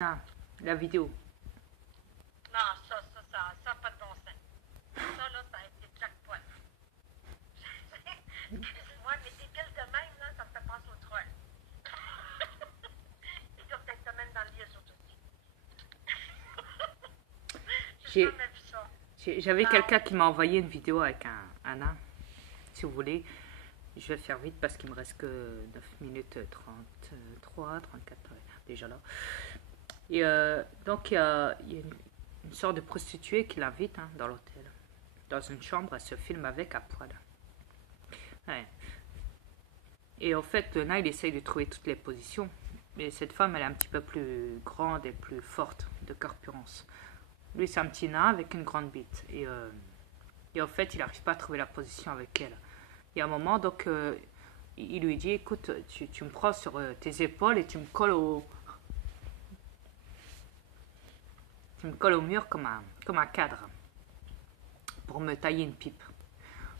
Ah, la vidéo. Non, ça, pas de bon sens. Ça, là, ça a été jackpot. Excuse-moi, mais des gueules de même, là, ça me fait penser au troll. Il doit peut-être te mettre dans le lit aujourd'hui. J'ai J'ai- jamais vu ça. J'avais Non. quelqu'un qui m'a envoyé une vidéo avec un âne. Si vous voulez, je vais faire vite parce qu'il me reste que 9 minutes 33, 34, ouais, déjà là. Et donc, il y a une sorte de prostituée qui l'invite dans l'hôtel. Dans une chambre, elle se filme avec à poil. Ouais. Et en fait, le nain, il essaye de trouver toutes les positions. Mais cette femme, elle est un petit peu plus grande et plus forte de corpulence. Lui, c'est un petit nain avec une grande bite. Et en fait, il n'arrive pas à trouver la position avec elle. Et à un moment, donc, il lui dit, écoute, tu me prends sur tes épaules et tu me colles au mur comme un cadre pour me tailler une pipe.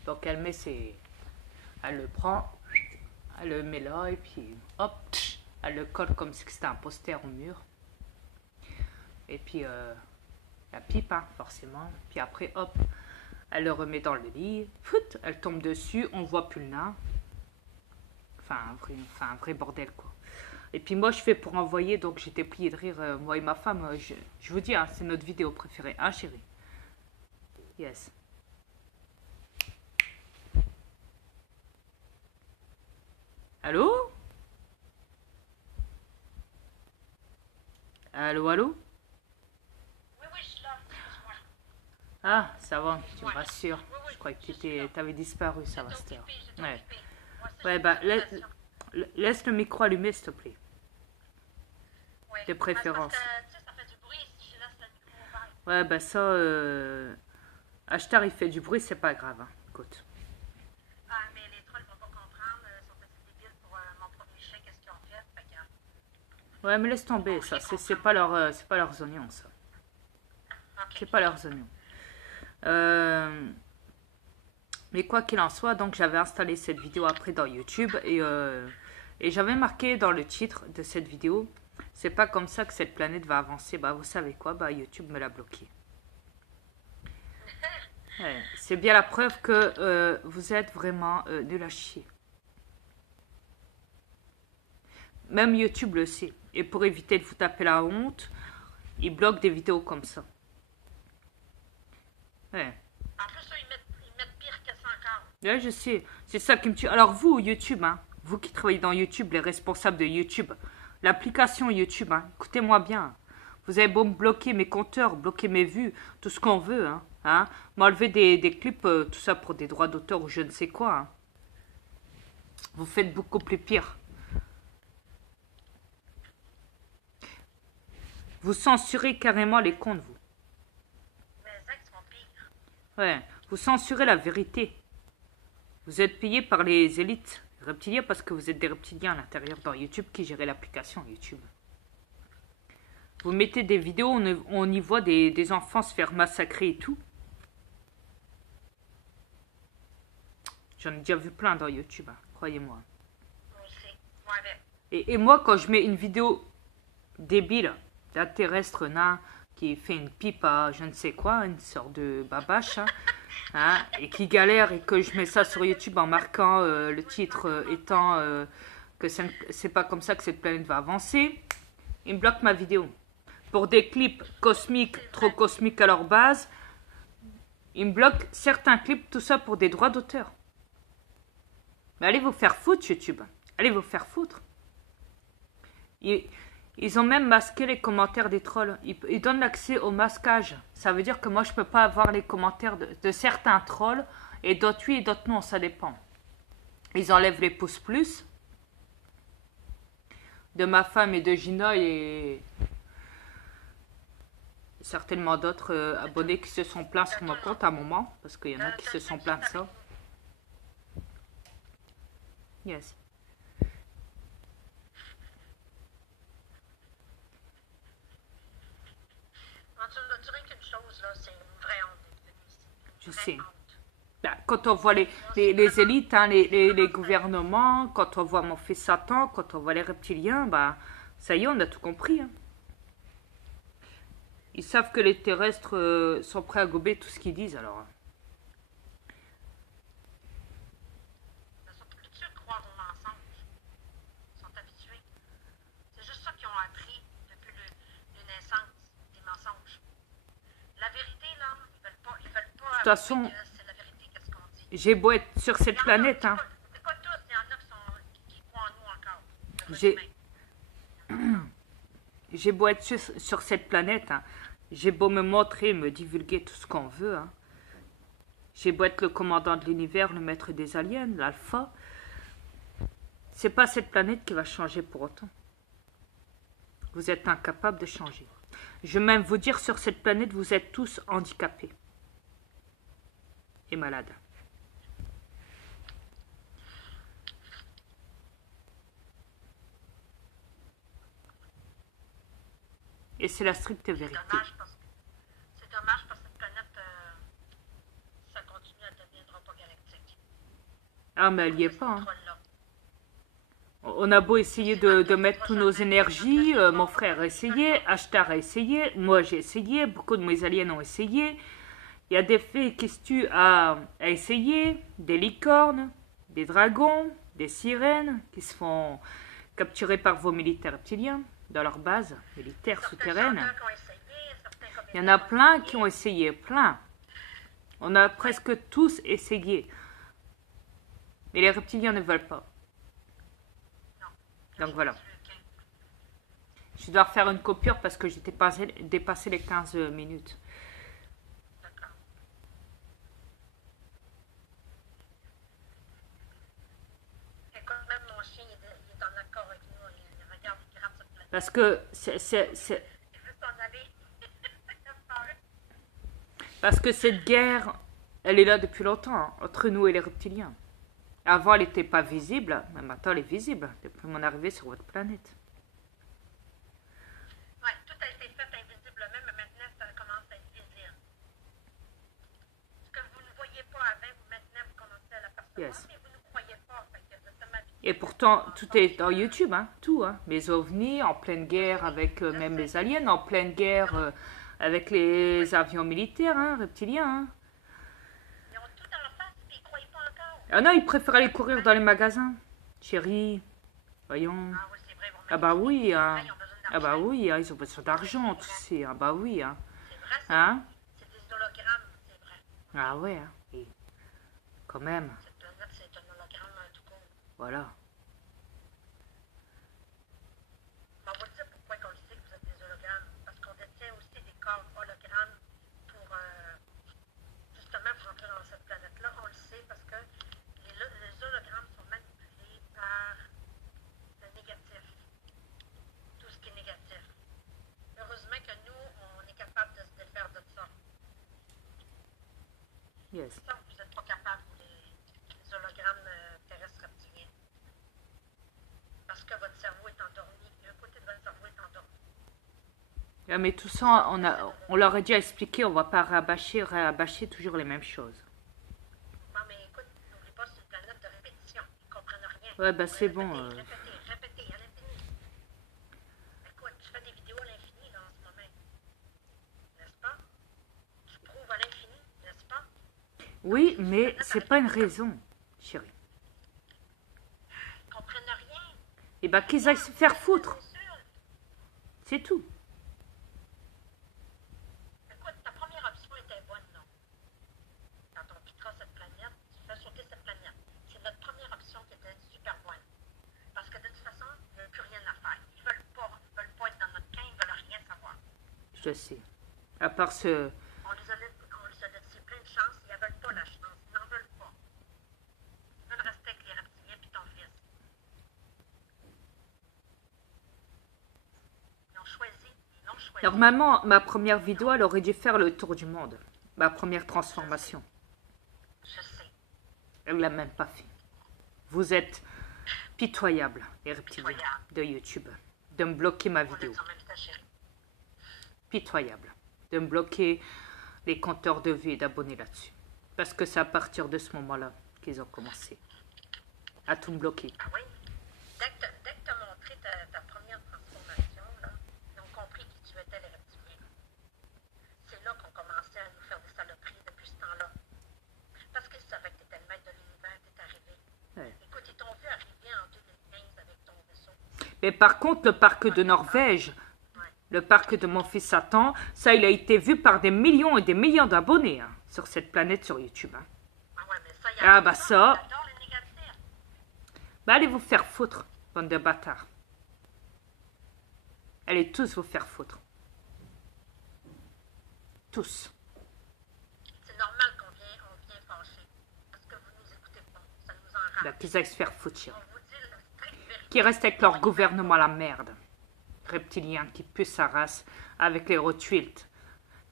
Donc, elle le prend, elle le met là et puis hop, elle le colle comme si c'était un poster au mur. Et puis, la pipe, forcément. Puis après, hop, elle le remet dans le lit, fout, elle tombe dessus, on voit plus le nain. Enfin, un vrai bordel, quoi. Et puis moi, je fais pour envoyer, donc j'étais plié de rire, moi et ma femme. Je vous dis, c'est notre vidéo préférée, chérie? Yes. Allô? Allô, allô? Oui, oui, je suis là. Excuse-moi. Ah, ça va, tu me Ouais. rassures. Oui, oui, Je croyais que je suis là. t'avais disparu, ça va, J'étais Stère. occupée, j'étais Ouais. occupée. Moi, c'est Ouais, juste bah, une invitation. laisse le micro allumé, s'il te plaît. Oui. De Parce préférence. que, tu sais, ça fait du bruit si je laisse le micro ouvert. Ouais, bah ça, Ashtar, il fait du bruit, c'est pas grave, écoute. Ah, mais les trolls vont pas comprendre. Ils sont assez débiles pour mon premier chien, qu'est-ce qu'ils ont fait. Fait que, Ouais, mais laisse tomber, ça, c'est pas leurs oignons, ça. OK. C'est pas leurs oignons. Mais quoi qu'il en soit, donc j'avais installé cette vidéo après dans YouTube et j'avais marqué dans le titre de cette vidéo, c'est pas comme ça que cette planète va avancer. Bah vous savez quoi, bah YouTube me l'a bloqué. Ouais, c'est bien la preuve que vous êtes vraiment nul à chier. Même YouTube le sait. Et pour éviter de vous taper la honte, il bloque des vidéos comme ça. Ouais. En plus, eux, ils mettent pire que ça encore. Ouais, je sais. C'est ça qui me tue. Alors vous, YouTube, vous qui travaillez dans YouTube, les responsables de YouTube, l'application YouTube, écoutez-moi bien. Vous avez beau me bloquer mes compteurs, bloquer mes vues, tout ce qu'on veut, m'enlever des clips, tout ça pour des droits d'auteur ou je ne sais quoi. Vous faites beaucoup plus pire. Vous censurez carrément les comptes, vous. Mais les ex sont pires. Ouais, vous censurez la vérité. Vous êtes payé par les élites reptiliens parce que vous êtes des reptiliens à l'intérieur dans YouTube qui gèrent l'application YouTube. Vous mettez des vidéos, on y voit des enfants se faire massacrer et tout. J'en ai déjà vu plein dans YouTube, croyez-moi. Moi aussi. Moi avec. Et moi, quand je mets une vidéo débile d'un terrestre nain qui fait une pipe à je ne sais quoi, une sorte de babache, et qui galère et que je mets ça sur YouTube en marquant le titre étant que c'est pas comme ça que cette planète va avancer, il me bloque ma vidéo. Pour des clips cosmiques, trop cosmiques à leur base, il me bloque certains clips, tout ça pour des droits d'auteur. Mais allez vous faire foutre, YouTube. Allez vous faire foutre. Ils ont même masqué les commentaires des trolls. Ils donnent l'accès au masquage. Ça veut dire que moi, je peux pas avoir les commentaires de certains trolls. Et d'autres oui et d'autres non, ça dépend. Ils enlèvent les pouces plus. De ma femme et de Gina et certainement d'autres abonnés qui se sont plaints sur mon compte à un moment. Parce qu'il y en a qui se sont plaints de ça. Yes. Tu me dirais qu'une chose, là, c'est une vraie honte d'être venu ici. Je Une vraie sais. honte. Ben, quand on voit les élites, les gouvernements, quand on voit mon fils Satan, quand on voit les reptiliens, bah, ça y est, on a tout compris. Ils savent que les terrestres sont prêts à gober tout ce qu'ils disent, alors. Ils sont habitués de croire aux mensonges. Ils sont habitués. C'est juste ça qu'ils ont appris depuis le naissance, des mensonges. La vérité, là, ils veulent pas De toute façon, avouer que c'est la vérité, qu'est-ce qu'on dit. j'ai beau être sur cette planète, hein. C'est pas tous, il y en a qui croient en nous encore. J'ai beau être sur cette planète, hein. J'ai beau me montrer, me divulguer tout ce qu'on veut, hein. J'ai beau être le commandant de l'univers, le maître des aliens, l'alpha. C'est pas cette planète qui va changer pour autant. Vous êtes incapables de changer. Je vais même vous dire, sur cette planète, vous êtes tous handicapés et malades. Et c'est la stricte vérité. C'est dommage parce que cette planète, ça continue à devenir pas galactique. Ah, mais elle n'y est pas. Hein. On a beau essayer de mettre toutes nos énergies. Mon frère a essayé, Ashtar a essayé, moi j'ai essayé, beaucoup de mes aliens ont essayé. Il y a des fées qui se tuent à essayer, des licornes, des dragons, des sirènes qui se font capturer par vos militaires reptiliens dans leur base militaire souterraine. Il y en a plein qui ont essayé, plein. On a presque tous essayé. Mais les reptiliens ne veulent pas. Donc voilà. Je dois refaire une coupure parce que j'ai dépassé les 15 minutes. D'accord. Écoute, même mon chien, il est en accord avec nous. Il regarde, il gratte cette planète. Parce que Parce que cette guerre, elle est là depuis longtemps, hein, entre nous et les reptiliens. Avant, elle n'était pas visible, mais maintenant, elle est visible depuis mon arrivée sur votre planète. Oui, tout a été fait invisiblement, mais maintenant, ça commence à être visible. Ce que vous ne voyez pas avant, maintenant, vous commencez à l'apercevoir, yes. Mais vous ne croyez pas. Et pourtant, tout est dans YouTube, hein, tout. Hein. Les ovnis, en pleine guerre avec même les aliens, en pleine guerre avec les avions militaires, hein, reptiliens. Hein. Ah non, ils préfèrent aller courir dans les magasins. Chérie, voyons. Ah bah oui, hein. Ah bah oui, hein, ils ont besoin d'argent, tu sais. Ah bah oui, hein. Hein? C'est des hologrammes, c'est vrai. Ah ouais, hein. Et quand même. Cette planète, c'est un hologramme tout court. Voilà. On va dire pourquoi on le sait que vous êtes des hologrammes. Parce qu'on détient aussi des corps hologrammes pour justement pour entrer dans cette planète-là. On le sait parce que les hologrammes sont manipulés par le négatif. Tout ce qui est négatif. Heureusement que nous, on est capable de se défaire de ça. Yes. Ça, vous n'êtes pas capable, les hologrammes terrestres reptiliens. Parce que votre cerveau est endormi. Un côté de votre cerveau est endormi. Ah, mais tout ça, on leur a déjà expliqué, on ne va pas rabâcher toujours les mêmes choses. Non, mais écoute, n'oublie pas, c'est une planète de répétition. Ils ne comprennent rien. Ouais, bah c'est bon. Répéter, à l'infini. Écoute, tu fais des vidéos à l'infini, là, en ce moment. N'est-ce pas? Tu prouves à l'infini, n'est-ce pas? Oui, mais c'est pas une raison, chérie. Ils comprennent rien. Eh ben, qu'ils aillent se faire foutre. C'est tout. Écoute, ta première option était bonne, non? Quand on quittera cette planète, tu fais sauter cette planète. C'est notre première option qui était super bonne. Parce que de toute façon, ils ne veulent plus rien à faire. Ils veulent pas être dans notre camp, ils veulent rien savoir. Je sais. À part ce... On les a laissé plein de chances, ils ne veulent pas la chance, ils n'en veulent pas. Ils veulent rester avec les reptiliens puis ton fils. Ils l'ont choisi. Normalement, ma première vidéo, elle aurait dû faire le tour du monde. Ma première transformation. Je sais. Elle ne l'a même pas fait. Vous êtes pitoyables, les reptiliens de YouTube, de me bloquer ma vidéo. Pitoyable. De me bloquer les compteurs de vues et d'abonnés là-dessus. Parce que c'est à partir de ce moment-là qu'ils ont commencé à tout me bloquer. Ah oui? Dès que tu as montré ta première transformation, là, ils ont compris qui tu étais, les reptiliens. Mais par contre, le parc de Norvège, le parc de mon fils Satan, ça, il a été vu par des millions et des millions d'abonnés hein, sur cette planète sur YouTube. Hein. Ah ouais, mais ça, il y Ah a bah des gens ça, qui adorent les négatifs. bah allez vous faire foutre, bande de bâtards. Allez tous vous faire foutre. Tous. C'est normal on vient fâché. Parce que vous nous écoutez pas. Ça nous enrage. Bah qu'ils aillent se faire foutre. Chérie. On vous dit la stricte vérité. Qui restent avec leur gouvernement à la merde. Reptiliens qui puent sa race avec les Rothschild.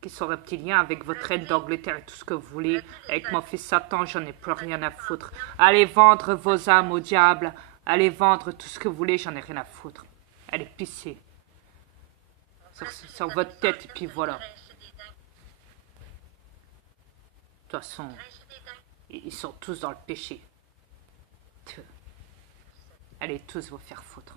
Qui sont reptiliens avec votre reine d'Angleterre et tout ce que vous voulez. Avec mon fils Satan, j'en ai plus rien à foutre. Allez vendre vos âmes au diable. Allez vendre tout ce que vous voulez, j'en ai rien à foutre. Allez pisser. Sur votre tête et puis voilà. De toute façon, ils sont tous dans le péché. Allez tous vous faire foutre.